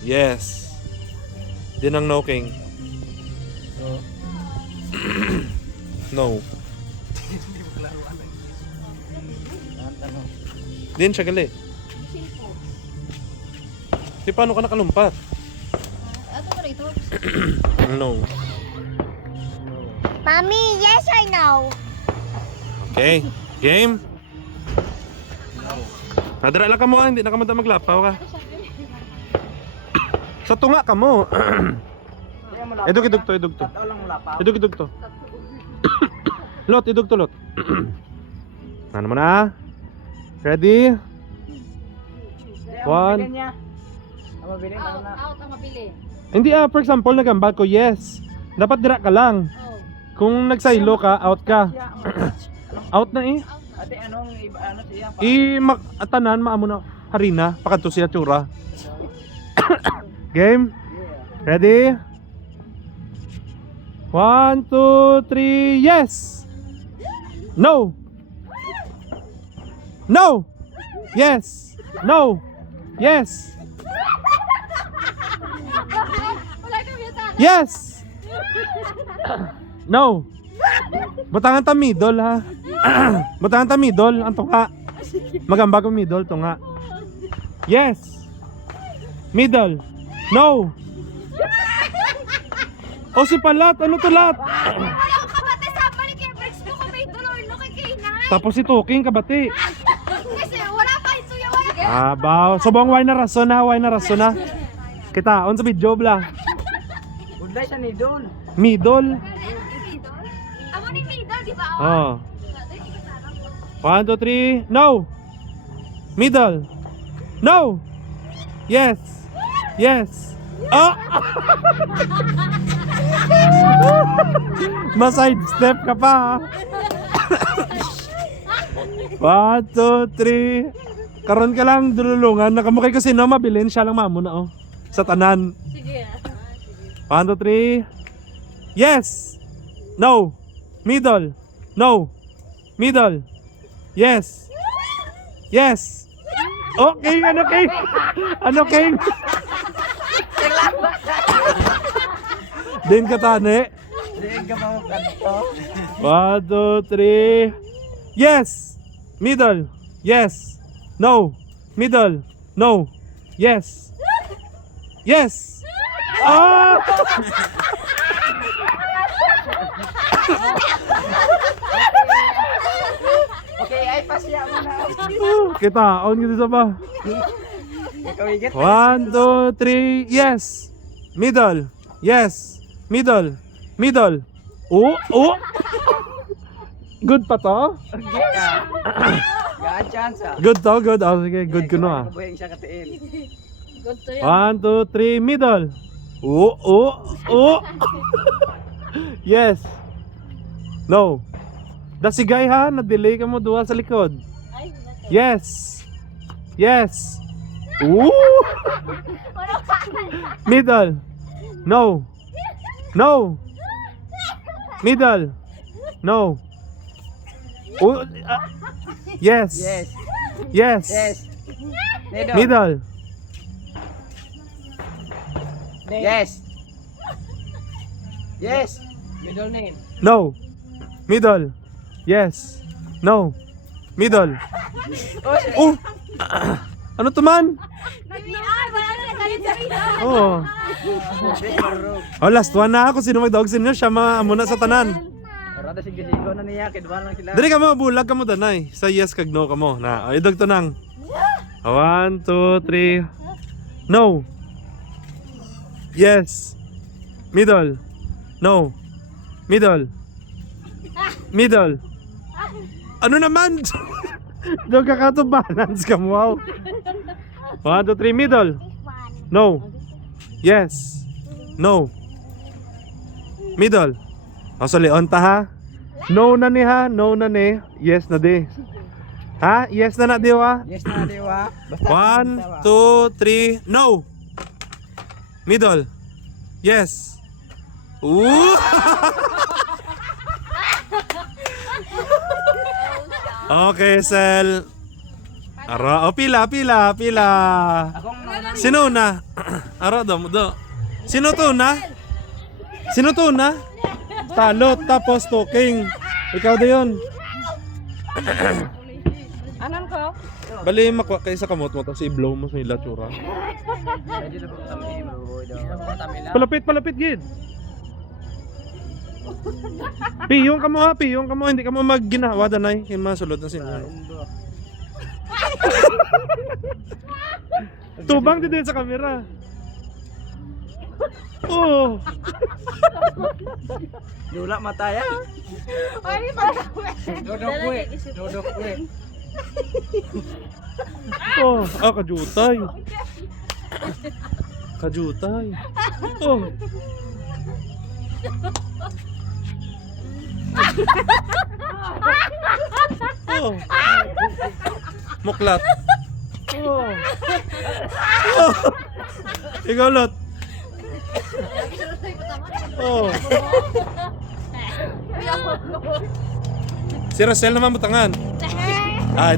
Yes. Din ang no, King. No. Din siya gali. Di paano ka nakalumpat? Ato ko rito. No. Mommy, yes or no? Okay. Game? Nadara lang ka mo, hindi na ka maglapaw ka. Sa tunga ka mo. Idug to. Idug to. Lot, idug to, Lot. Ano mo na? Ready? One. Out ang mabili. Hindi for example, nagambal ko, yes. Dapat dira ka lang. Oh. Kung nagsaylo ka, out ka. Out na eh. Ate, anong ano siya? Tanan, maamo na. Harina, pakadto siya tsura. Game? Ready? 1, 2, 3, yes! No! No! Yes! No! Yes! Wala kang yuta. Yes! No! Butangan ta middle ha. Butangan ta middle, ang tunga. Magamba ko middle, tunga. Yes! Middle. No! O si palat, ano to lat? Tapos si Tuking kabati. Kasi wala pa ito yung Baw. Subong why na rason na. Kita, on sa video bla. Budlay siya ni Don. Middle. Amo ni Middle, di ba? Oh. 1, 2, 3. No. Middle. No. Yes. Yes. Oh. Ma-side step ka pa. 1, 2, 3. Karon ka lang dululungan. Nakamukay kasi no, mabilin siya lang mamuna oh. Sa tanan. Sige. 1, 2, 3. Yes. No. Middle. No. Middle. Yes. Yes. Okay, ano King? Ano King? Din ka tani. Diyan ka mo kanto. 1, 2, 3. Yes. Middle. Yes. No. Middle. No. Yes. Yes. Ah! Okay, ay pasya mo na. Kita, on gitu sa ba? Ikaw higit. 1, 2, 3. Yes. Middle. Yes. Middle. Middle. Oh, oh. Good pa to? Okay ka. Gaan chance ah. Good to, good. Oh, sige, good ko no ah. Mabuhay siya katiin. Good to yun. 1, 2, 3, middle. Oh, oh, oh. Yes. No. Dasigay ha, na-delay ka mo duha sa likod. Ay, natin. Yes. Yes. Ooh. Middle. No. No. Middle. No. Oh, yes. Yes. Yes. Yes. Nedo. Middle. Yes. Yes. Middle name. No. Middle. Yes. No. Middle. Oh. Ano to man? Wala na nagalit sa Middle. Oh. Oh, last one na ako. Sino magdawag sa inyo? Siya muna sa tanan. Rada si Gisigo na niya. Kidwa lang sila. Dali ka mo, bulag ka mo danay. Sa yes kag no ka mo. Na, oh, idog to nang. 1, 2, 3. No. Yes. Middle. No. Middle. Middle. Ano naman? Doon ka to balance ka mo. Wow. 1, 2, 3. Middle. No. Yes. No. Middle. O so Leon ta ha. No na ni ha. No na ni. Yes na di. Ha? Yes na na di wa. Yes na, diwa. 1, 2, 3. No. Middle. Yes. Ooh. Okay, Sel. Ara, oh, pila. Akong Sino na? Ara daw mo do. Sino to na? Sino to na? Talot tapos talking. Ikaw da yun. Anan ko? Bali makwa kay sa kamot mo tapos i-blow mo sa ilatsura. Medyo na po kami bro. Medyo na po kami lang. Palapit gid. Piyong kamo ha, piyong kamo hindi kamo magginawa danay kay masulod na sinyo. Tubang din sa kamera. Oh. Dula mataya. Ay, pagkawe. Dodok ko eh. Dodok ko eh. Oh, kajutay. Kajutay. Oh. Oh. Muklat. Oh. Oh. Ikaw lot. Oh. Si Rosel naman butangan. Ay,